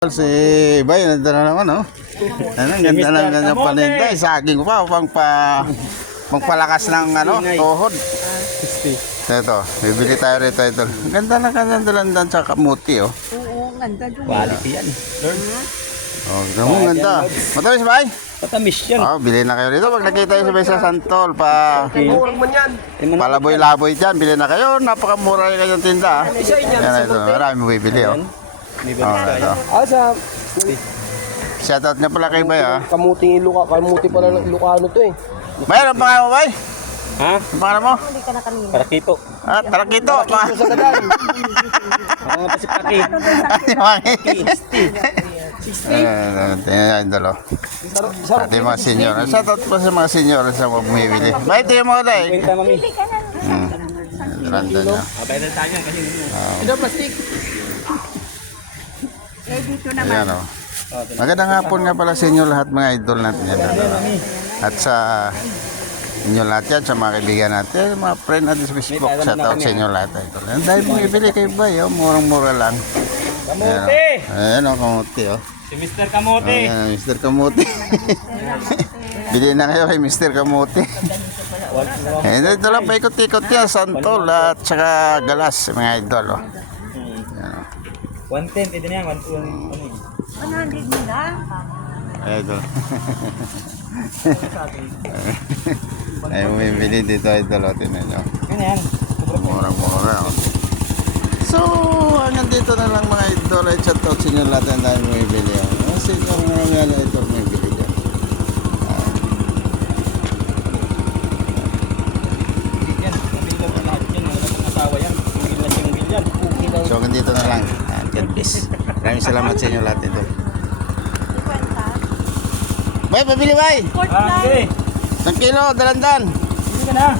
Si Bay, nandun na naman, oh. Ano, ang ganda ng kanyang paninda. Saging pa, pangpalakas ng tuhod. Ito, bibili tayo rito ito. Ang ganda ng kanyang dalandan sa kamuti, oh. Oo, ganda doon. Quality yan. Oh, ganda. Matamis, Bay? Matamis yan. Oh, bili na kayo rito. Pag nakita yung sabay sa Santol, palaboy-laboy dyan, bili na kayo. Napakamura yung kanyang tinda, ah. Yan, ito. Marami mo bibili, oh. Ito. Sa Shoutout nga pala kay Bay, ah. kamuting Iloca, kamuti pala ng Ilocano to eh. Bay, ano pangalan mo, Bay? Ha? Ano pangalan mo? Hindi ka na kanina. Parakito. Ah, Tarakito. Sa Gadan. Ako nga pa si Paki. Tingnan dalo. At yung mga senior. Shoutout po sa mga senior sa mga bumibili. Bay, tingnan mo tayo. Kwenta mami. Randa niya. Abay na tayo yan kasi Ito plastic. Eh, dito naman. Ayan, oh. Magandang hapon nga pala sa inyo lahat mga idol natin yan. At sa inyo lahat yan, sa mga kaibigan natin, mga friend natin sa Facebook, shoutout sa inyo lahat. Idol. Ang dahil mong ibili kay Bay, oh. Murang-mura lang. Kamote! Ayan, oh, kamuti, oh. Si Mr. Kamote! Ayan, Mr. Kamuti. Bili na kayo kay Mr. Kamuti. Eh, ito lang paikot-ikot yan, Santol at saka Galas, mga idol, oh. 110, ito na yan. 100 mo lang. Idol. Ay, bumibili dito, idol, oh. Tingnan nyo. Ano yan? Mura-mura, oh. So, hanggang dito na lang mga idol. Ay, shoutout sa inyo lahat ang dahil bumibili, oh. Sa inyo mga idol bumibili dyan. Yan. Mabili ko pa lahat yan. Wala pang asawa yan. Bumili na siyang bilyan. So, hanggang dito na lang. God bless. Maraming salamat sa inyo lahat, idol. Bay, pabili, bay! Ah, sige. 1 kilo, dalandan. Hindi ka na.